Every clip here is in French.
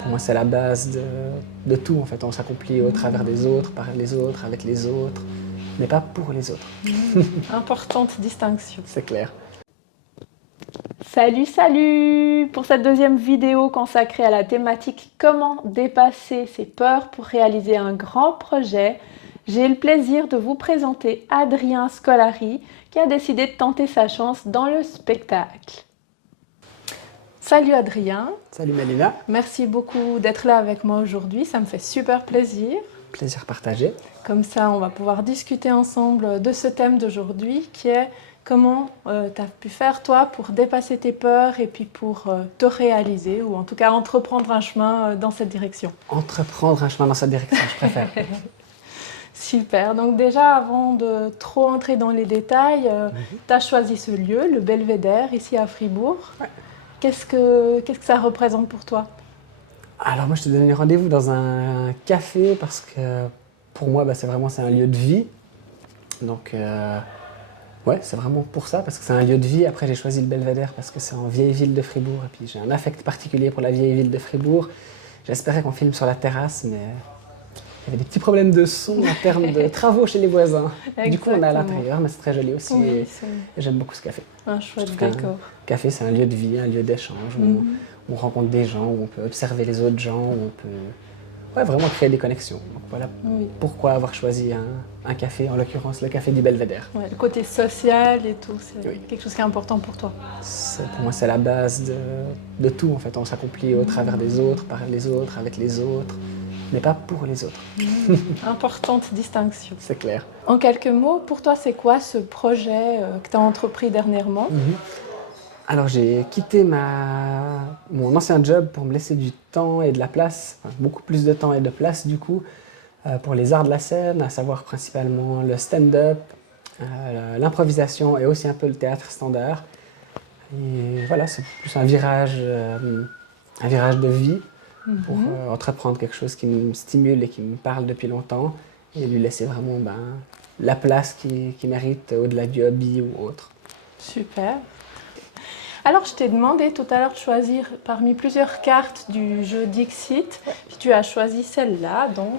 Pour moi, c'est la base de tout, en fait. On s'accomplit au travers des autres, par les autres, avec les autres, mais pas pour les autres. Importante distinction. C'est clair. Salut, salut! Pour cette deuxième vidéo consacrée à la thématique comment dépasser ses peurs pour réaliser un grand projet, j'ai le plaisir de vous présenter Adrien Scolari qui a décidé de tenter sa chance dans le spectacle. Salut Adrien. Salut Mélina. Merci beaucoup d'être là avec moi aujourd'hui, ça me fait super plaisir. Plaisir partagé. Comme ça, on va pouvoir discuter ensemble de ce thème d'aujourd'hui qui est comment tu as pu faire toi pour dépasser tes peurs et puis pour te réaliser ou en tout cas entreprendre un chemin dans cette direction. Entreprendre un chemin dans cette direction, je préfère. Super, donc déjà avant de trop entrer dans les détails, tu as choisi ce lieu, le Belvédère, ici à Fribourg. Ouais. Qu'est-ce que ça représente pour toi? Alors moi, je t'ai donné rendez-vous dans un café parce que pour moi, c'est un lieu de vie. Donc, ouais, c'est vraiment pour ça, parce que c'est un lieu de vie. Après, j'ai choisi le Belvédère parce que c'est en vieille ville de Fribourg. Et puis, j'ai un affect particulier pour la vieille ville de Fribourg. J'espérais qu'on filme sur la terrasse, mais il y avait des petits problèmes de son en termes de travaux chez les voisins. Du coup, on est à l'intérieur, mais c'est très joli aussi. Oui, et j'aime beaucoup ce café. un chouette Un décor. café, c'est un lieu de vie, un lieu d'échange. Où on rencontre des gens, où on peut observer les autres gens, où on peut vraiment créer des connexions. Donc voilà pourquoi avoir choisi un café, en l'occurrence le café du Belvédère. Ouais, le côté social et tout, c'est Oui. quelque chose qui est important pour toi. Pour moi, c'est la base de tout, en fait. On s'accomplit au travers des autres, par les autres, avec les autres, mais pas pour les autres. Importante distinction. C'est clair. En quelques mots, pour toi, c'est quoi ce projet que tu as entrepris dernièrement? Alors, j'ai quitté mon ancien job pour me laisser du temps et de la place, enfin, beaucoup plus de temps et de place, du coup, pour les arts de la scène, à savoir principalement le stand-up, l'improvisation et aussi un peu le théâtre standard. Et voilà, c'est plus un virage de vie pour entreprendre quelque chose qui me stimule et qui me parle depuis longtemps et lui laisser vraiment la place qu'il mérite au-delà du hobby ou autre. Super. Alors, je t'ai demandé tout à l'heure de choisir parmi plusieurs cartes du jeu Dixit. Puis tu as choisi celle-là, donc.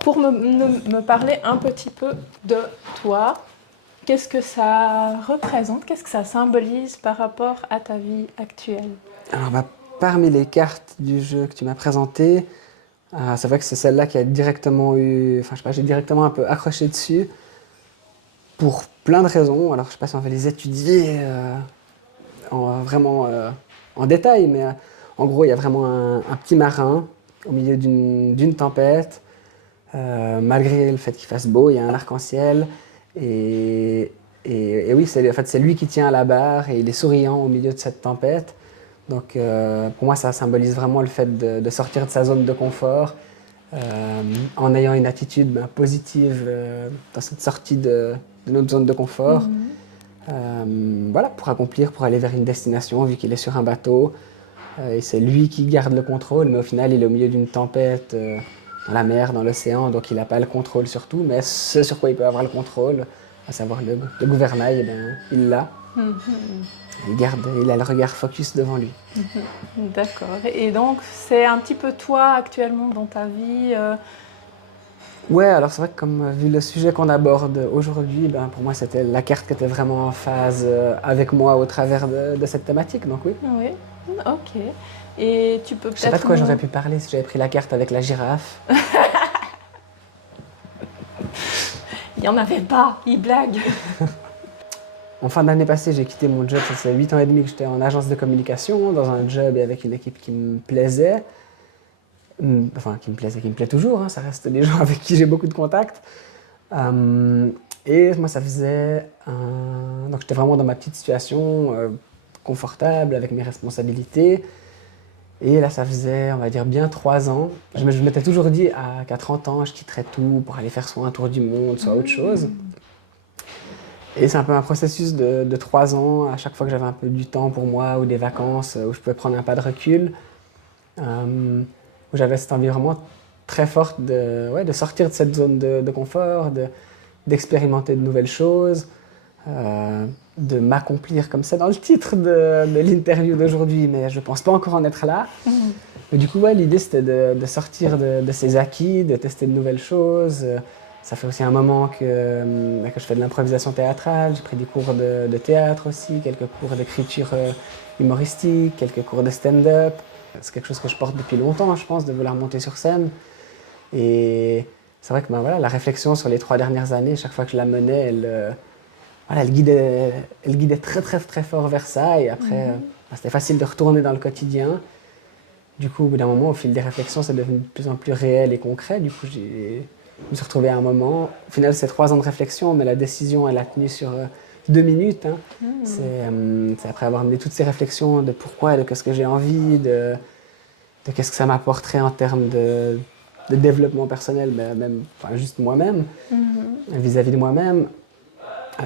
Pour me parler un petit peu de toi, qu'est-ce que ça représente, qu'est-ce que ça symbolise par rapport à ta vie actuelle? Alors, parmi les cartes du jeu que tu m'as présenté, c'est vrai que c'est celle-là qui a directement eu. Enfin, je sais pas, j'ai directement un peu accroché dessus pour plein de raisons. Alors, je sais pas si on va les étudier vraiment en détail, mais en gros, il y a vraiment un petit marin au milieu d'une tempête. Malgré le fait qu'il fasse beau, il y a un arc-en-ciel. Et oui, c'est lui qui tient la barre et il est souriant au milieu de cette tempête. Donc pour moi, ça symbolise vraiment le fait de sortir de sa zone de confort en ayant une attitude positive dans cette sortie de notre zone de confort. Voilà, pour aller vers une destination, vu qu'il est sur un bateau. Et c'est lui qui garde le contrôle, mais au final, il est au milieu d'une tempête dans la mer, dans l'océan, donc il n'a pas le contrôle sur tout. Mais ce sur quoi il peut avoir le contrôle, à savoir le gouvernail, il l'a. Il a le regard focus devant lui. D'accord. Et donc, c'est un petit peu toi actuellement dans ta vie Ouais, alors c'est vrai que vu le sujet qu'on aborde aujourd'hui, pour moi c'était la carte qui était vraiment en phase avec moi au travers de cette thématique, donc oui. Oui, ok. Et tu peux Je sais pas de quoi j'aurais pu parler si j'avais pris la carte avec la girafe. Il n'y en avait pas, il blague. En fin d'année passée, j'ai quitté mon job, ça fait 8 ans et demi que j'étais en agence de communication, dans un job et avec une équipe qui me plaisait. Enfin, qui me plaît toujours, hein, ça reste des gens avec qui j'ai beaucoup de contacts. Et moi, ça faisait donc j'étais vraiment dans ma petite situation confortable, avec mes responsabilités. Et là, ça faisait, on va dire, bien 3 ans. Je m'étais toujours dit qu'à 30 ans, je quitterais tout pour aller faire soit un tour du monde, soit autre chose. Et c'est un peu un processus de 3 ans, à chaque fois que j'avais un peu du temps pour moi ou des vacances, où je pouvais prendre un pas de recul, où j'avais cette envie vraiment très forte de sortir de cette zone de confort, d'expérimenter de nouvelles choses, de m'accomplir, comme ça dans le titre de l'interview d'aujourd'hui, mais je ne pense pas encore en être là. Mais du coup, ouais, l'idée c'était de sortir de ces acquis, de tester de nouvelles choses. Ça fait aussi un moment que je fais de l'improvisation théâtrale, j'ai pris des cours de théâtre aussi, quelques cours d'écriture humoristique, quelques cours de stand-up. C'est quelque chose que je porte depuis longtemps, je pense, de vouloir monter sur scène. Et c'est vrai que voilà, la réflexion sur les 3 dernières années, chaque fois que je la menais, elle guidait très très très fort vers ça. Et après, c'était facile de retourner dans le quotidien. Du coup, au bout d'un moment, au fil des réflexions, c'est devenu de plus en plus réel et concret. Du coup, je me suis retrouvé à un moment. Au final, c'est 3 ans de réflexion, mais la décision, elle a tenu sur 2 minutes. Hein. C'est après avoir mené toutes ces réflexions de pourquoi, de qu'est-ce que j'ai envie, de qu'est-ce que ça m'apporterait en termes de développement personnel, même, enfin, juste moi-même, vis-à-vis de moi-même.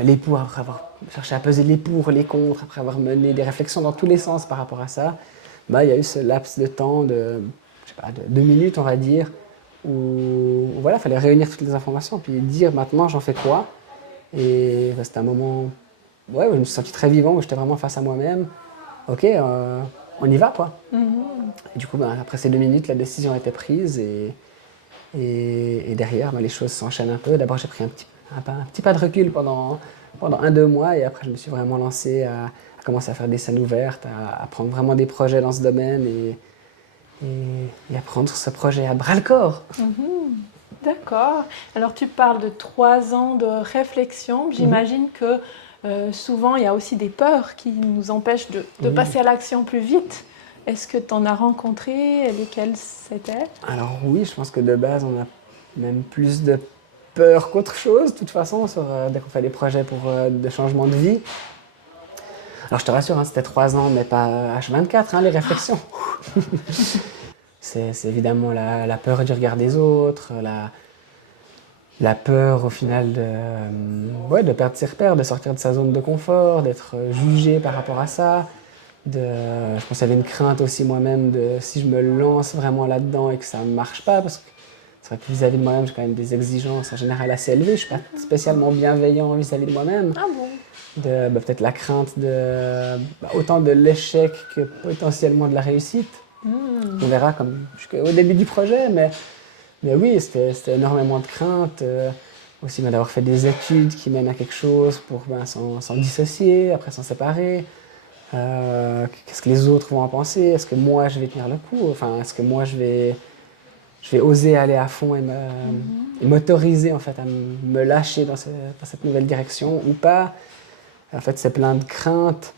Les pour, après avoir cherché à peser les pour, les contre, après avoir mené des réflexions dans tous les sens par rapport à ça, il y a eu ce laps de temps de 2 minutes, on va dire, où voilà, il fallait réunir toutes les informations, puis dire maintenant j'en fais quoi. Et c'était un moment où je me suis senti très vivant, où j'étais vraiment face à moi-même. Ok, on y va quoi. Et du coup, après ces 2 minutes, la décision a été prise et derrière, les choses s'enchaînent un peu. D'abord, j'ai pris un petit pas de recul pendant 1-2 mois et après, je me suis vraiment lancé à commencer à faire des scènes ouvertes, à prendre vraiment des projets dans ce domaine et à prendre ce projet à bras-le-corps. D'accord. Alors, tu parles de 3 ans de réflexion. J'imagine que souvent, il y a aussi des peurs qui nous empêchent de passer à l'action plus vite. Est-ce que tu en as rencontré? Lesquelles c'était? Alors oui, je pense que de base, on a même plus de peur qu'autre chose, de toute façon, dès qu'on fait des projets pour des changements de vie. Alors je te rassure, hein, c'était 3 ans, mais pas H24, hein, les réflexions. C'est évidemment la peur du regard des autres, la peur au final de perdre ses repères, de sortir de sa zone de confort, d'être jugé par rapport à ça. Je pense qu'il y avait une crainte aussi moi-même de si je me lance vraiment là-dedans et que ça ne marche pas, parce que c'est vrai que vis-à-vis de moi-même, j'ai quand même des exigences en général assez élevées. Je ne suis pas spécialement bienveillant vis-à-vis de moi-même. Ah bon? Peut-être la crainte autant de l'échec que potentiellement de la réussite. On verra comme jusqu'au début du projet, mais oui, c'était énormément de crainte. Aussi d'avoir fait des études qui mènent à quelque chose pour s'en dissocier, après s'en séparer. Qu'est-ce que les autres vont en penser? Est-ce que moi je vais tenir le coup? Enfin, est-ce que moi je vais oser aller à fond et m'autoriser en fait à me lâcher dans cette nouvelle direction ou pas? En fait, c'est plein de craintes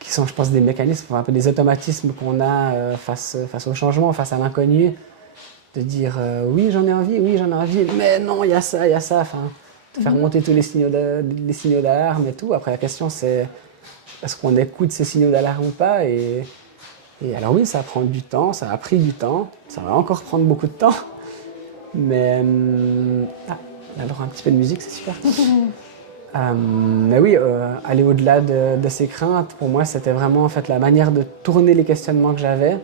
qui sont, je pense, des mécanismes, un peu des automatismes qu'on a face au changement, face à l'inconnu, de dire oui j'en ai envie, mais non il y a ça, enfin, de faire monter tous les signaux d'alarme et tout. Après la question c'est est-ce qu'on écoute ces signaux d'alarme ou pas et alors oui, ça prend du temps, ça a pris du temps, ça va encore prendre beaucoup de temps, mais on a le droit à un petit peu de musique, c'est super. Mais oui, aller au-delà de ces craintes, pour moi, c'était vraiment en fait la manière de tourner les questionnements que j'avais.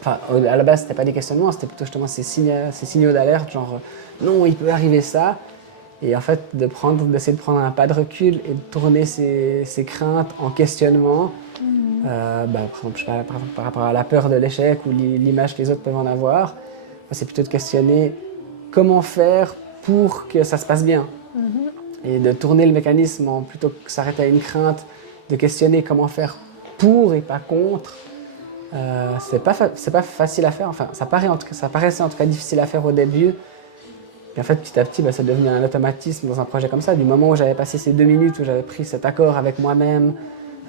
Enfin, à la base, c'était pas des questionnements, c'était plutôt justement ces signaux d'alerte, genre non, il peut arriver ça. Et en fait, d'essayer de prendre un pas de recul et de tourner ces craintes en questionnement. Par exemple, par rapport à la peur de l'échec ou l'image que les autres peuvent en avoir, c'est plutôt de questionner comment faire pour que ça se passe bien. Et de tourner le mécanisme plutôt que s'arrêter à une crainte, de questionner comment faire pour et pas contre. C'est pas facile à faire, enfin ça paraissait en tout cas difficile à faire au début. Et en fait, petit à petit, ça devenait un automatisme dans un projet comme ça. Du moment où j'avais passé ces 2 minutes, où j'avais pris cet accord avec moi-même,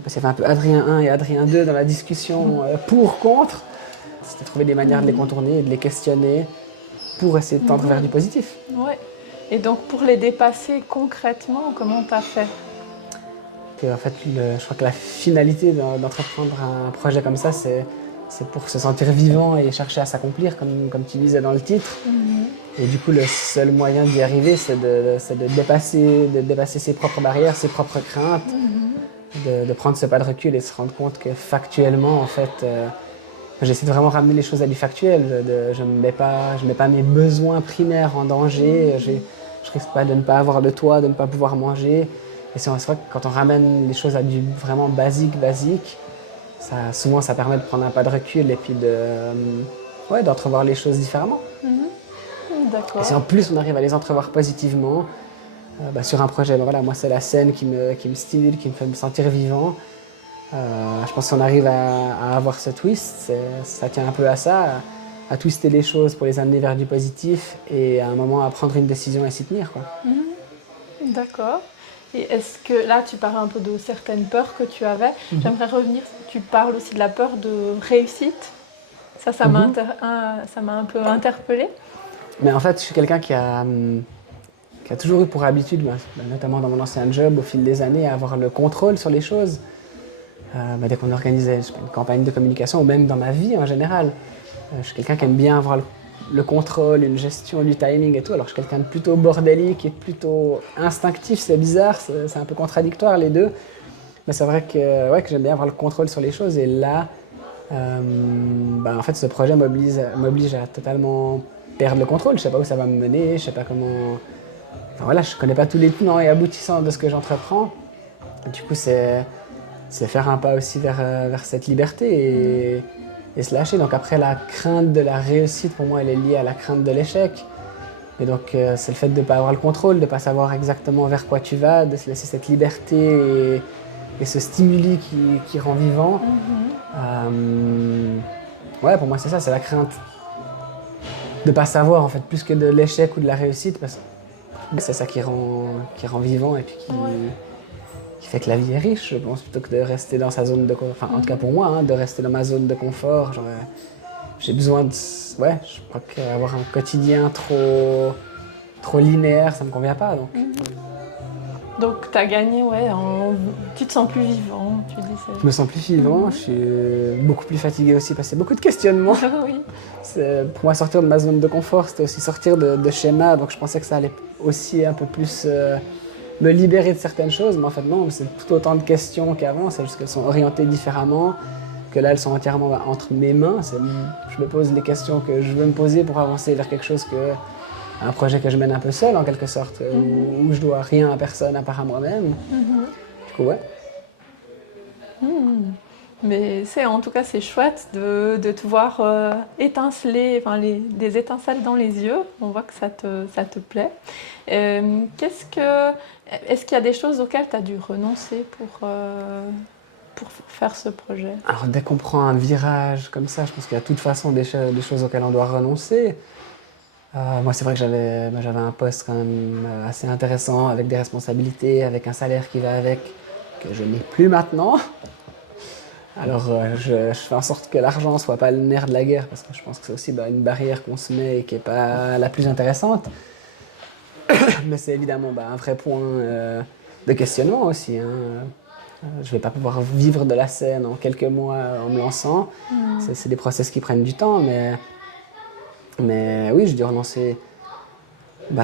parce qu'il y avait un peu Adrien 1 et Adrien 2 dans la discussion pour, contre, c'était trouver des manières de les contourner et de les questionner pour essayer de tendre vers du positif. Ouais. Et donc, pour les dépasser concrètement, comment tu as fait? En fait, je crois que la finalité d'entreprendre un projet comme ça, c'est pour se sentir vivant et chercher à s'accomplir, comme tu disais dans le titre. Et du coup, le seul moyen d'y arriver, c'est de dépasser ses propres barrières, ses propres craintes, de prendre ce pas de recul et de se rendre compte que factuellement, en fait, j'essaie de vraiment ramener les choses à du factuel. Je ne mets pas mes besoins primaires en danger. Je risque pas de ne pas avoir de toit, de ne pas pouvoir manger. Et c'est vrai que quand on ramène les choses à du vraiment basique, souvent ça permet de prendre un pas de recul et puis ouais, d'entrevoir les choses différemment. Et si en D'accord. plus on arrive à les entrevoir positivement, sur un projet, voilà, moi c'est la scène qui me stimule, qui me fait me sentir vivant. Je pense qu'on arrive à avoir ce twist, ça tient un peu à ça, à twister les choses pour les amener vers du positif et à un moment à prendre une décision et s'y tenir, quoi. D'accord. Et est-ce que là, tu parles un peu de certaines peurs que tu avais. J'aimerais revenir, tu parles aussi de la peur de réussite. Ça m'a un peu interpellée. Mais en fait, je suis quelqu'un qui a toujours eu pour habitude, notamment dans mon ancien job, au fil des années, à avoir le contrôle sur les choses. Dès qu'on organisait une campagne de communication, ou même dans ma vie en général, je suis quelqu'un qui aime bien avoir le contrôle, une gestion du timing et tout. Alors je suis quelqu'un de plutôt bordélique et plutôt instinctif, c'est bizarre, c'est un peu contradictoire les deux. Mais c'est vrai ouais, que j'aime bien avoir le contrôle sur les choses. Et là, en fait, ce projet m'oblige à totalement perdre le contrôle. Je ne sais pas où ça va me mener, je sais pas comment... Enfin, voilà, je connais pas tous les tenants et aboutissants de ce que j'entreprends. Du coup, c'est faire un pas aussi vers cette liberté et se lâcher. Donc après, la crainte de la réussite, pour moi, elle est liée à la crainte de l'échec. Et donc, c'est le fait de ne pas avoir le contrôle, de ne pas savoir exactement vers quoi tu vas, de se laisser cette liberté et ce stimuli qui rend vivant. Ouais, pour moi, c'est ça, c'est la crainte de ne pas savoir, en fait, plus que de l'échec ou de la réussite, parce que c'est ça qui rend vivant et puis qui fait que la vie est riche, je pense, plutôt que de rester dans sa zone de confort. Enfin, en tout cas pour moi, hein, de rester dans ma zone de confort. Genre, j'ai besoin de... Ouais, je crois qu'avoir un quotidien trop linéaire, ça me convient pas. Donc, tu as gagné, ouais, tu te sens plus vivant, tu dis ça. Je me sens plus vivant, je suis beaucoup plus fatigué aussi parce que c'est beaucoup de questionnements. Oui. Pour moi, sortir de ma zone de confort, c'était aussi sortir de schémas, donc je pensais que ça allait aussi un peu plus me libérer de certaines choses, mais en fait non, c'est tout autant de questions qu'avant, c'est juste qu'elles sont orientées différemment, que là elles sont entièrement entre mes mains. Je me pose les questions que je veux me poser pour avancer vers quelque chose un projet que je mène un peu seul en quelque sorte, où je dois rien à personne à part à moi-même. Du coup, ouais. Mais en tout cas, c'est chouette de te voir étinceler, enfin, des étincelles dans les yeux. On voit que ça te plaît. Est-ce qu'il y a des choses auxquelles tu as dû renoncer pour faire ce projet? Alors dès qu'on prend un virage comme ça, je pense qu'il y a de toute façon des choses auxquelles on doit renoncer. Moi, c'est vrai que j'avais un poste quand même assez intéressant, avec des responsabilités, avec un salaire qui va avec, que je n'ai plus maintenant. Alors, je fais en sorte que l'argent ne soit pas le nerf de la guerre, parce que je pense que c'est aussi une barrière qu'on se met et qui n'est pas la plus intéressante. Mais c'est évidemment un vrai point de questionnement aussi. Hein. Je ne vais pas pouvoir vivre de la scène en quelques mois en me lançant. C'est des process qui prennent du temps, mais oui, je dû renoncer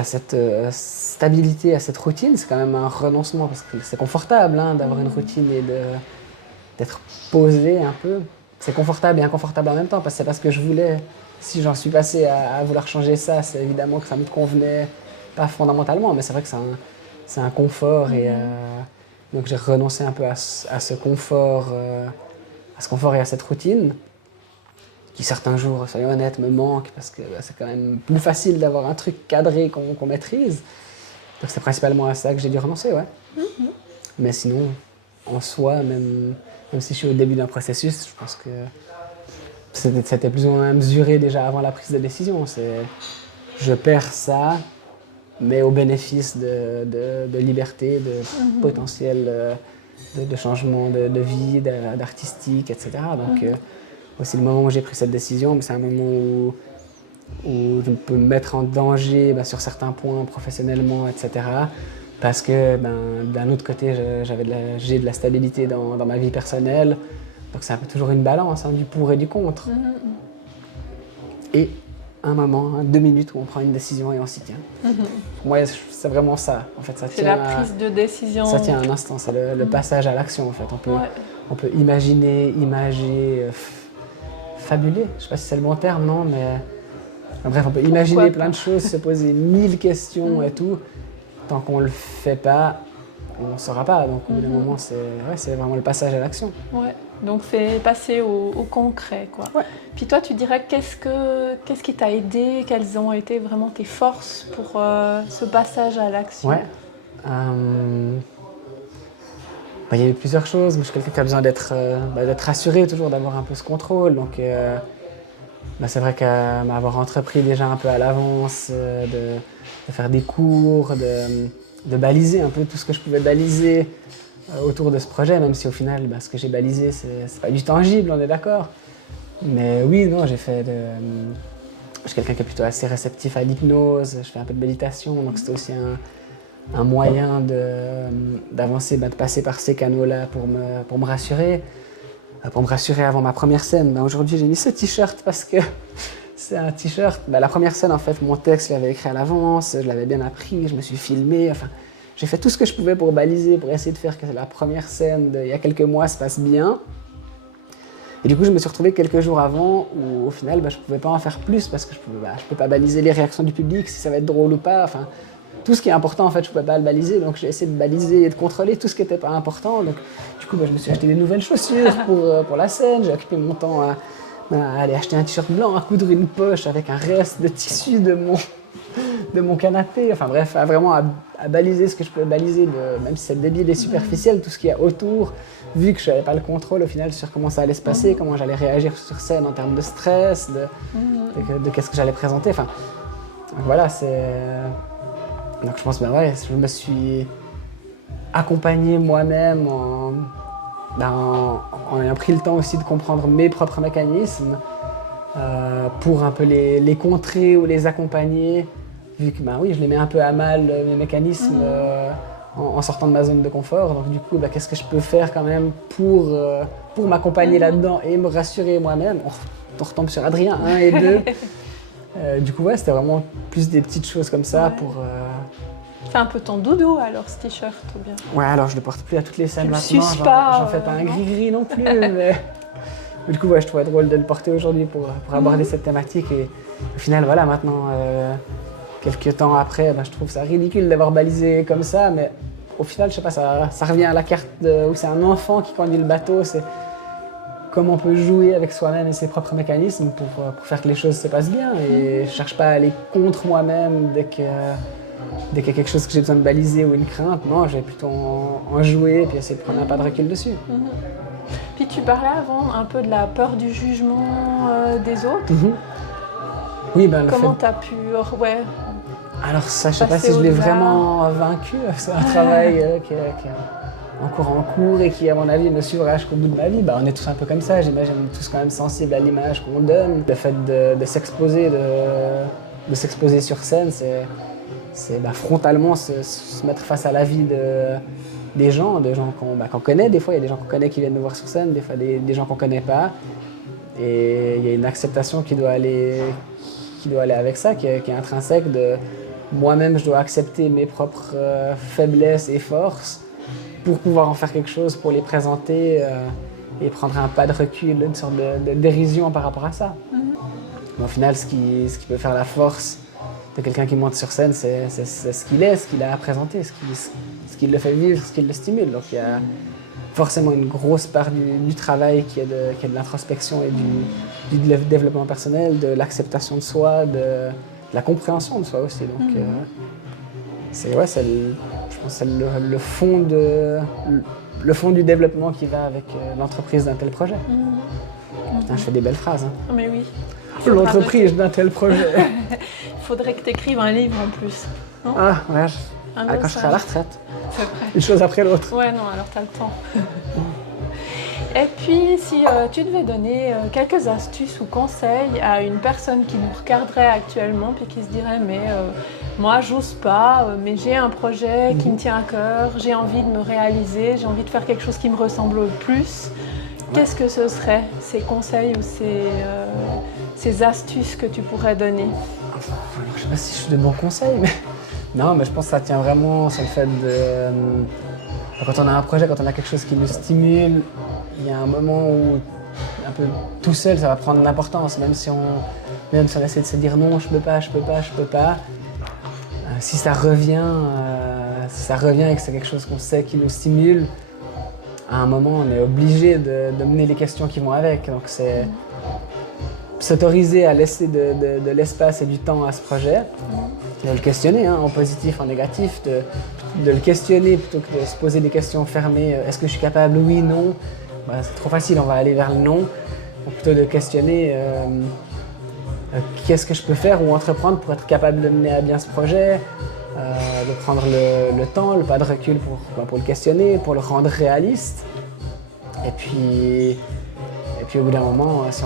cette stabilité à cette routine. C'est quand même un renoncement, parce que c'est confortable d'avoir une routine et d'être posé un peu. C'est confortable et inconfortable en même temps, parce que c'est pas ce que je voulais. Si j'en suis passé à vouloir changer ça, c'est évidemment que ça me convenait pas fondamentalement, mais c'est vrai que c'est un confort. Donc j'ai renoncé un peu à ce confort et à cette routine, qui certains jours, soyons honnêtes, me manquent, parce que c'est quand même plus facile d'avoir un truc cadré qu'on maîtrise. Donc c'est principalement à ça que j'ai dû renoncer, ouais. Mais sinon, en soi, même si je suis au début d'un processus, je pense que c'était plus ou moins mesuré déjà avant la prise de décision. Je perds ça, mais au bénéfice de liberté, de potentiel de changement de vie, d'artistique, etc. Donc aussi le moment où j'ai pris cette décision, c'est un moment où je peux me mettre en danger sur certains points professionnellement, etc. Parce que d'un autre côté, j'ai de la stabilité dans ma vie personnelle. Donc c'est un peu toujours une balance, du pour et du contre. Et un moment, 2 minutes où on prend une décision et on s'y tient. Pour moi, c'est vraiment ça. En fait, c'est la prise de décision. Ça tient un instant, c'est le passage à l'action. En fait. On peut imaginer, imager, fabuler. Je ne sais pas si c'est le bon terme, non, mais bref, on peut imaginer plein de choses, se poser 1000 questions et tout. Tant qu'on ne le fait pas, on ne saura pas. Donc au bout d'un moment, c'est vraiment le passage à l'action. Ouais. Donc c'est passer au concret, quoi. Ouais. Puis toi, tu dirais qu'est-ce qui t'a aidé, quelles ont été vraiment tes forces pour ce passage à l'action? Ouais. Il y a eu plusieurs choses. Moi, je suis quelqu'un qui a besoin d'être rassuré, toujours d'avoir un peu ce contrôle. Donc c'est vrai qu'avoir entrepris déjà un peu à l'avance, de faire des cours, de baliser un peu tout ce que je pouvais baliser autour de ce projet, même si au final, ce que j'ai balisé, c'est pas du tangible, on est d'accord. Mais oui, non, je suis quelqu'un qui est plutôt assez réceptif à l'hypnose, je fais un peu de méditation, donc c'était aussi un moyen d'avancer, de passer par ces canaux-là pour me rassurer. Pour me rassurer avant ma première scène, aujourd'hui j'ai mis ce t-shirt parce que c'est un t-shirt. La première scène, en fait, mon texte, je l'avais écrit à l'avance, je l'avais bien appris, je me suis filmé, enfin, j'ai fait tout ce que je pouvais pour baliser, pour essayer de faire que la première scène d'il y a quelques mois se passe bien. Et du coup, je me suis retrouvé quelques jours avant où, au final, je ne pouvais pas en faire plus parce que je peux pas baliser les réactions du public, si ça va être drôle ou pas. Enfin, tout ce qui est important, en fait, je ne pouvais pas le baliser. Donc, j'ai essayé de baliser et de contrôler tout ce qui n'était pas important. Donc, du coup, je me suis acheté des nouvelles chaussures pour la scène. J'ai occupé mon temps à aller acheter un t-shirt blanc, à coudre une poche avec un reste de tissu de mon canapé. Enfin bref, vraiment à baliser ce que je pouvais baliser, même si c'est débile et superficiel, tout ce qu'il y a autour, vu que je n'avais pas le contrôle au final sur comment ça allait se passer, comment j'allais réagir sur scène en termes de stress, de qu'est-ce que j'allais présenter. Enfin, voilà, donc je pense, je me suis accompagné moi-même en ayant pris le temps aussi de comprendre mes propres mécanismes pour un peu les contrer ou les accompagner, vu que je les mets un peu à mal, mes mécanismes, en sortant de ma zone de confort. Donc du coup, qu'est-ce que je peux faire quand même pour m'accompagner là-dedans et me rassurer moi-même. On retombe sur Adrien 1 et 2. Du coup, c'était vraiment plus des petites choses comme ça pour... C'est un peu ton doudou alors, ce t-shirt, ou bien? Ouais, alors je le porte plus à toutes les scènes maintenant. J'en fais pas un gris-gris non plus, mais du coup, je trouvais drôle de le porter aujourd'hui pour aborder cette thématique. Et au final, voilà, maintenant, quelques temps après, je trouve ça ridicule d'avoir balisé comme ça, mais au final, je sais pas, ça revient à la carte où c'est un enfant qui conduit le bateau. C'est comment on peut jouer avec soi-même et ses propres mécanismes pour faire que les choses se passent bien. Et je cherche pas à aller contre moi-même dès qu'il y a quelque chose que j'ai besoin de baliser ou une crainte. Non, je vais plutôt en jouer et puis essayer de prendre un pas de recul dessus. Puis tu parlais avant un peu de la peur du jugement des autres. Oui, comment tu as pu... Alors ça, je sais pas si je l'ai vraiment vaincu. C'est un travail qui est encore en cours et qui, à mon avis, me suivra jusqu'au bout de ma vie. On est tous un peu comme ça, j'imagine, on est tous quand même sensibles à l'image qu'on donne. Le fait de s'exposer, de s'exposer sur scène, c'est frontalement se mettre face à la vie des gens qu'on connaît. Des fois, il y a des gens qu'on connaît qui viennent nous voir sur scène, des fois des gens qu'on connaît pas. Et il y a une acceptation qui doit aller avec ça, qui est intrinsèque de moi-même, je dois accepter mes propres faiblesses et forces pour pouvoir en faire quelque chose, pour les présenter et prendre un pas de recul, une sorte de dérision par rapport à ça. Mais au final, ce qui peut faire la force de quelqu'un qui monte sur scène, c'est ce qu'il est, ce qu'il a à présenter, ce qui le fait vivre, ce qui le stimule. Donc il y a forcément une grosse part du travail qui est de l'introspection et du développement personnel, de l'acceptation de soi, de la compréhension de soi aussi. Donc je pense que c'est le fond du développement qui va avec l'entreprise d'un tel projet. Putain, je fais des belles phrases. Hein. Mais oui. L'entreprise d'un tel projet. Il faudrait que tu écrives un livre en plus. Non quand je serai à la retraite. C'est vrai. Une chose après l'autre. Ouais, non, alors t'as le temps. Et puis, si tu devais donner quelques astuces ou conseils à une personne qui nous regarderait actuellement puis qui se dirait « mais moi, j'ose pas, mais j'ai un projet qui me tient à cœur, j'ai envie de me réaliser, j'ai envie de faire quelque chose qui me ressemble le plus », qu'est-ce que ce serait, ces conseils ou ces astuces que tu pourrais donner? Je sais pas si je suis de bons conseils, mais... Non, mais je pense que ça tient vraiment sur le fait de... Quand on a un projet, quand on a quelque chose qui nous stimule, il y a un moment où, un peu tout seul, ça va prendre l'importance, même si on essaie de se dire non, je peux pas. Si ça revient si ça revient et que c'est quelque chose qu'on sait qui nous stimule, à un moment, on est obligé de mener les questions qui vont avec. Donc, c'est s'autoriser à laisser de l'espace et du temps à ce projet, de le questionner, hein, en positif, en négatif, de le questionner plutôt que de se poser des questions fermées. Est-ce que je suis capable? Oui, non. Ben, c'est trop facile, on va aller vers le non. Ou plutôt de questionner qu'est-ce que je peux faire ou entreprendre pour être capable de mener à bien ce projet, de prendre le temps, le pas de recul pour le questionner, pour le rendre réaliste. Et puis au bout d'un moment, si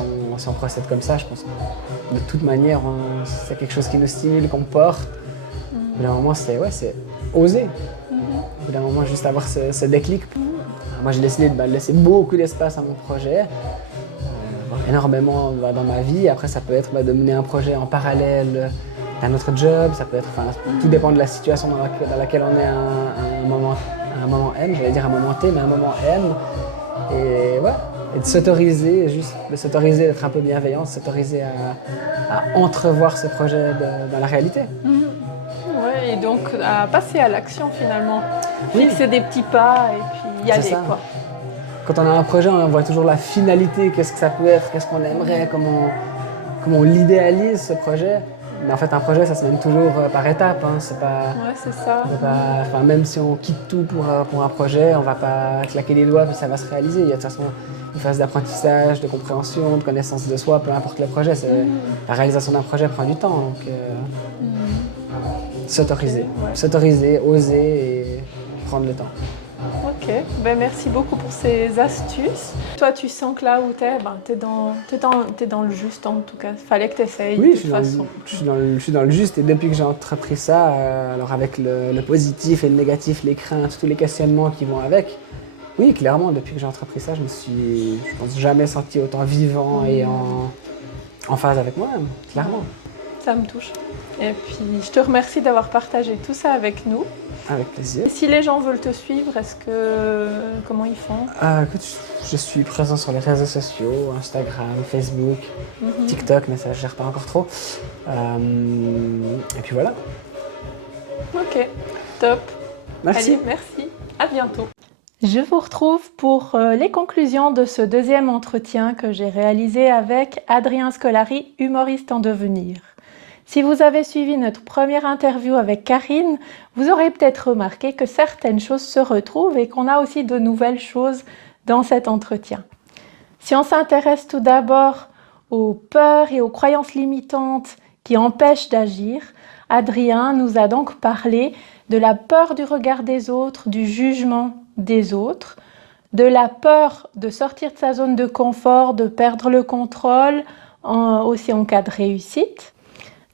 on procède comme ça, je pense que de toute manière, c'est quelque chose qui nous stimule, qu'on porte. Au bout d'un moment, c'est oser. Au bout d'un moment, juste avoir ce déclic. Moi, j'ai décidé de laisser beaucoup d'espace à mon projet, énormément dans ma vie. Après, ça peut être de mener un projet en parallèle d'un autre job. Ça peut être, tout dépend de la situation dans laquelle on est à un moment M. J'allais dire un moment T, mais un moment M. Et ouais. Et de s'autoriser, d'être un peu bienveillant, de s'autoriser à entrevoir ce projet dans la réalité. Ouais, et donc à passer à l'action finalement. Fixer des petits pas et puis y aller, quoi. Quand on a un projet, on voit toujours la finalité, qu'est-ce que ça peut être, qu'est-ce qu'on aimerait, comment on l'idéalise ce projet. Mais en fait, un projet, ça se mène toujours par étapes. Hein. C'est pas, ouais, c'est ça. Même si on quitte tout pour un projet, on va pas claquer les doigts puis ça va se réaliser. Il y a de toute façon une phase d'apprentissage, de compréhension, de connaissance de soi, peu importe le projet. La réalisation d'un projet prend du temps. Donc, s'autoriser, oser et prendre le temps. Ok, merci beaucoup pour ces astuces. Toi, tu sens que là où tu es, t'es dans le juste en tout cas. Fallait que tu essayes de toute façon. Je suis dans le juste et depuis que j'ai entrepris ça, alors avec le positif et le négatif, les craintes, tous les questionnements qui vont avec, oui, clairement, depuis que j'ai entrepris ça, je pense, jamais senti autant vivant et en phase avec moi-même, clairement. Ça me touche. Et puis, je te remercie d'avoir partagé tout ça avec nous. Avec plaisir. Et si les gens veulent te suivre, comment ils font? Écoute, je suis présent sur les réseaux sociaux, Instagram, Facebook, TikTok, mais ça je gère pas encore trop. Et puis voilà. Ok, top. Merci. Allez, merci. À bientôt. Je vous retrouve pour les conclusions de ce deuxième entretien que j'ai réalisé avec Adrien Scolari, humoriste en devenir. Si vous avez suivi notre première interview avec Karine, vous aurez peut-être remarqué que certaines choses se retrouvent et qu'on a aussi de nouvelles choses dans cet entretien. Si on s'intéresse tout d'abord aux peurs et aux croyances limitantes qui empêchent d'agir, Adrien nous a donc parlé de la peur du regard des autres, du jugement des autres, de la peur de sortir de sa zone de confort, de perdre le contrôle, aussi en cas de réussite,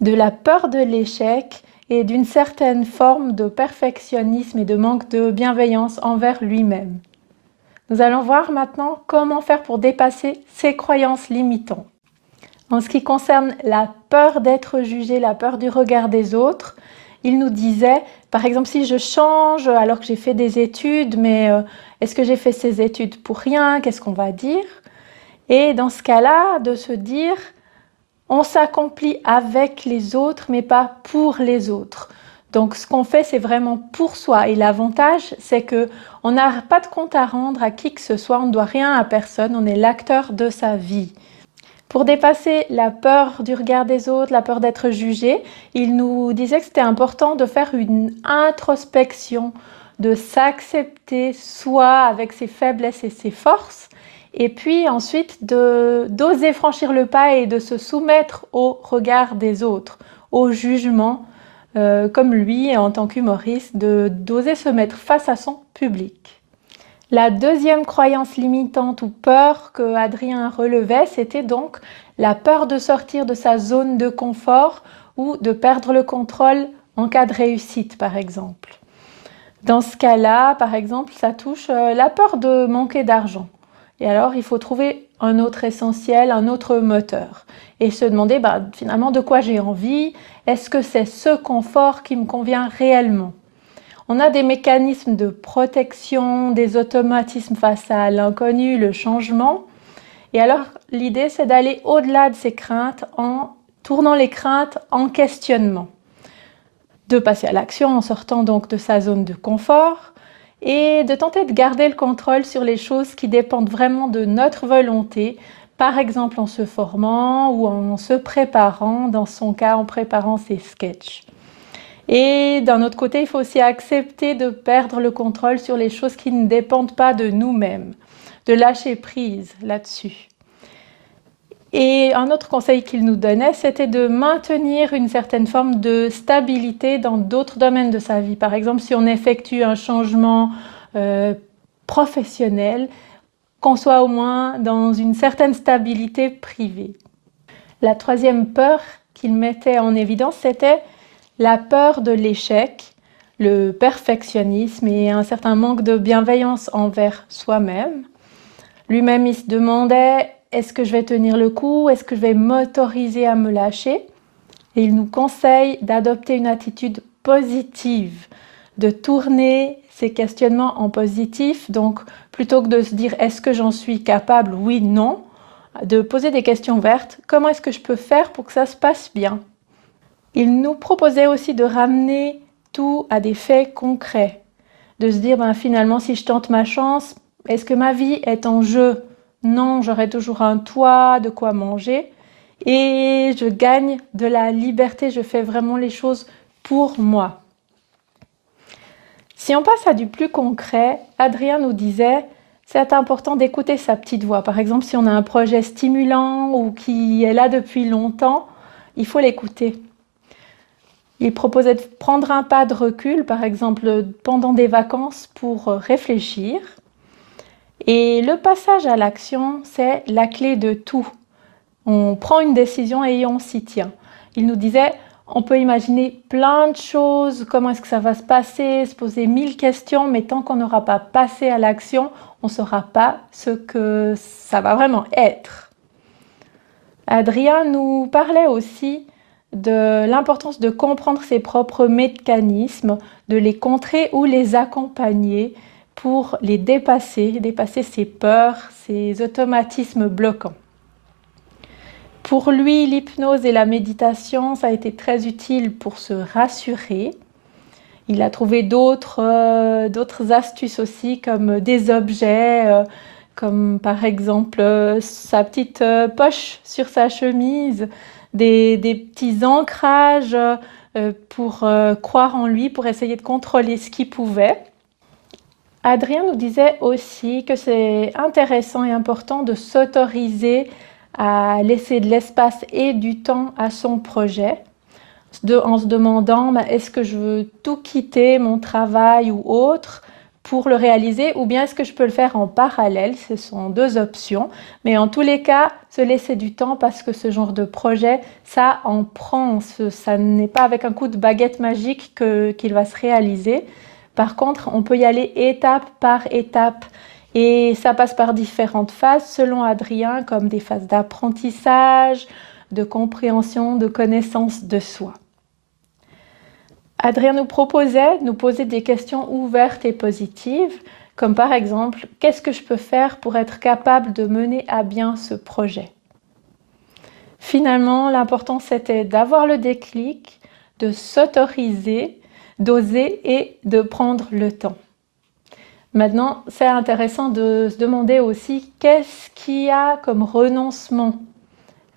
de la peur de l'échec et d'une certaine forme de perfectionnisme et de manque de bienveillance envers lui-même. Nous allons voir maintenant comment faire pour dépasser ces croyances limitantes. En ce qui concerne la peur d'être jugé, la peur du regard des autres, il nous disait, par exemple, si je change alors que j'ai fait des études, mais est-ce que j'ai fait ces études pour rien? Qu'est-ce qu'on va dire? Et dans ce cas-là, de se dire, on s'accomplit avec les autres, mais pas pour les autres. Donc, ce qu'on fait, c'est vraiment pour soi. Et l'avantage, c'est qu'on n'a pas de compte à rendre à qui que ce soit, on ne doit rien à personne, on est l'acteur de sa vie. Pour dépasser la peur du regard des autres, la peur d'être jugé, il nous disait que c'était important de faire une introspection, de s'accepter soi avec ses faiblesses et ses forces, et puis ensuite d'oser franchir le pas et de se soumettre au regard des autres, au jugement, comme lui en tant qu'humoriste, d'oser se mettre face à son public. La deuxième croyance limitante ou peur que Adrien relevait, c'était donc la peur de sortir de sa zone de confort ou de perdre le contrôle en cas de réussite, par exemple. Dans ce cas-là, par exemple, ça touche la peur de manquer d'argent. Et alors, il faut trouver un autre essentiel, un autre moteur. Et se demander finalement de quoi j'ai envie. Est-ce que c'est ce confort qui me convient réellement? On a des mécanismes de protection, des automatismes face à l'inconnu, le changement. Et alors, l'idée, c'est d'aller au-delà de ces craintes en tournant les craintes en questionnement. de passer à l'action en sortant donc de sa zone de confort et de tenter de garder le contrôle sur les choses qui dépendent vraiment de notre volonté, par exemple en se formant ou en se préparant, dans son cas en préparant ses sketchs. Et d'un autre côté, il faut aussi accepter de perdre le contrôle sur les choses qui ne dépendent pas de nous-mêmes, de lâcher prise là-dessus. Et un autre conseil qu'il nous donnait, c'était de maintenir une certaine forme de stabilité dans d'autres domaines de sa vie. Par exemple, si on effectue un changement professionnel, qu'on soit au moins dans une certaine stabilité privée. La troisième peur qu'il mettait en évidence, c'était la peur de l'échec, le perfectionnisme et un certain manque de bienveillance envers soi-même. Lui-même, il se demandait, est-ce que je vais tenir le coup? Est-ce que je vais m'autoriser à me lâcher? Et il nous conseille d'adopter une attitude positive, de tourner ces questionnements en positif. Donc, plutôt que de se dire, est-ce que j'en suis capable? Oui, non. De poser des questions ouvertes. Comment est-ce que je peux faire pour que ça se passe bien? Il nous proposait aussi de ramener tout à des faits concrets. De se dire, finalement, si je tente ma chance, est-ce que ma vie est en jeu? Non, j'aurai toujours un toit, de quoi manger. Et je gagne de la liberté, je fais vraiment les choses pour moi. Si on passe à du plus concret, Adrien nous disait, c'est important d'écouter sa petite voix. Par exemple, si on a un projet stimulant ou qui est là depuis longtemps, il faut l'écouter. Il proposait de prendre un pas de recul, par exemple pendant des vacances, pour réfléchir. Et le passage à l'action, c'est la clé de tout. On prend une décision et on s'y tient. Il nous disait, on peut imaginer plein de choses, comment est-ce que ça va se passer, se poser 1000 questions, mais tant qu'on n'aura pas passé à l'action, on ne saura pas ce que ça va vraiment être. Adrien nous parlait aussi de l'importance de comprendre ses propres mécanismes, de les contrer ou les accompagner pour les dépasser ses peurs, ses automatismes bloquants. Pour lui, l'hypnose et la méditation, ça a été très utile pour se rassurer. Il a trouvé d'autres astuces aussi, comme des objets, comme par exemple sa petite poche sur sa chemise, des petits ancrages pour croire en lui, pour essayer de contrôler ce qu'il pouvait. Adrien nous disait aussi que c'est intéressant et important de s'autoriser à laisser de l'espace et du temps à son projet, en se demandant est-ce que je veux tout quitter, mon travail ou autre, pour le réaliser, ou bien est-ce que je peux le faire en parallèle? Ce sont deux options, mais en tous les cas, se laisser du temps parce que ce genre de projet, ça en prend, ça n'est pas avec un coup de baguette magique qu'il va se réaliser. Par contre, on peut y aller étape par étape. Et ça passe par différentes phases, selon Adrien, comme des phases d'apprentissage, de compréhension, de connaissance de soi. Adrien nous proposait de nous poser des questions ouvertes et positives, comme par exemple, qu'est-ce que je peux faire pour être capable de mener à bien ce projet? Finalement, l'important c'était d'avoir le déclic, de s'autoriser, d'oser et de prendre le temps. Maintenant, c'est intéressant de se demander aussi qu'est-ce qu'il y a comme renoncement.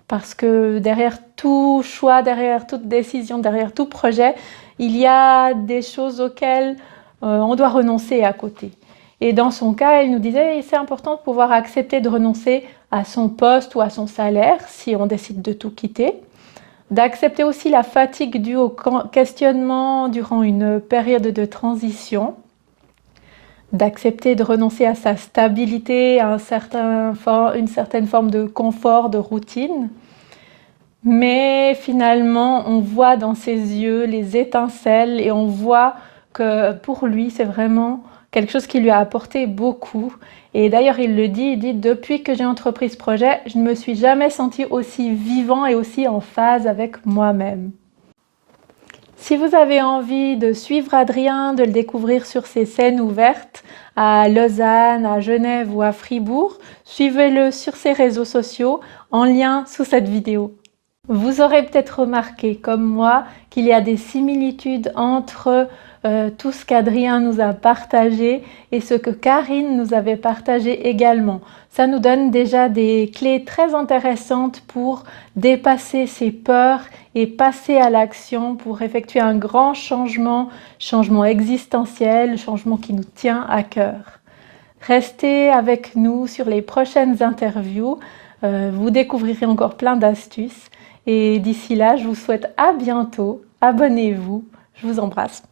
Parce que derrière tout choix, derrière toute décision, derrière tout projet, il y a des choses auxquelles on doit renoncer à côté. Et dans son cas, elle nous disait c'est important de pouvoir accepter de renoncer à son poste ou à son salaire si on décide de tout quitter. D'accepter aussi la fatigue due au questionnement durant une période de transition. D'accepter de renoncer à sa stabilité, à une certaine forme de confort, de routine. Mais finalement, on voit dans ses yeux les étincelles et on voit que pour lui, c'est vraiment quelque chose qui lui a apporté beaucoup. Et d'ailleurs, il dit, depuis que j'ai entrepris ce projet, je ne me suis jamais senti aussi vivant et aussi en phase avec moi-même. Si vous avez envie de suivre Adrien, de le découvrir sur ses scènes ouvertes à Lausanne, à Genève ou à Fribourg, suivez-le sur ses réseaux sociaux en lien sous cette vidéo. Vous aurez peut-être remarqué, comme moi, qu'il y a des similitudes entre tout ce qu'Adrien nous a partagé et ce que Karine nous avait partagé également. Ça nous donne déjà des clés très intéressantes pour dépasser ses peurs et passer à l'action pour effectuer un grand changement, changement existentiel, changement qui nous tient à cœur. Restez avec nous sur les prochaines interviews. Vous découvrirez encore plein d'astuces. Et d'ici là, je vous souhaite à bientôt. Abonnez-vous. Je vous embrasse.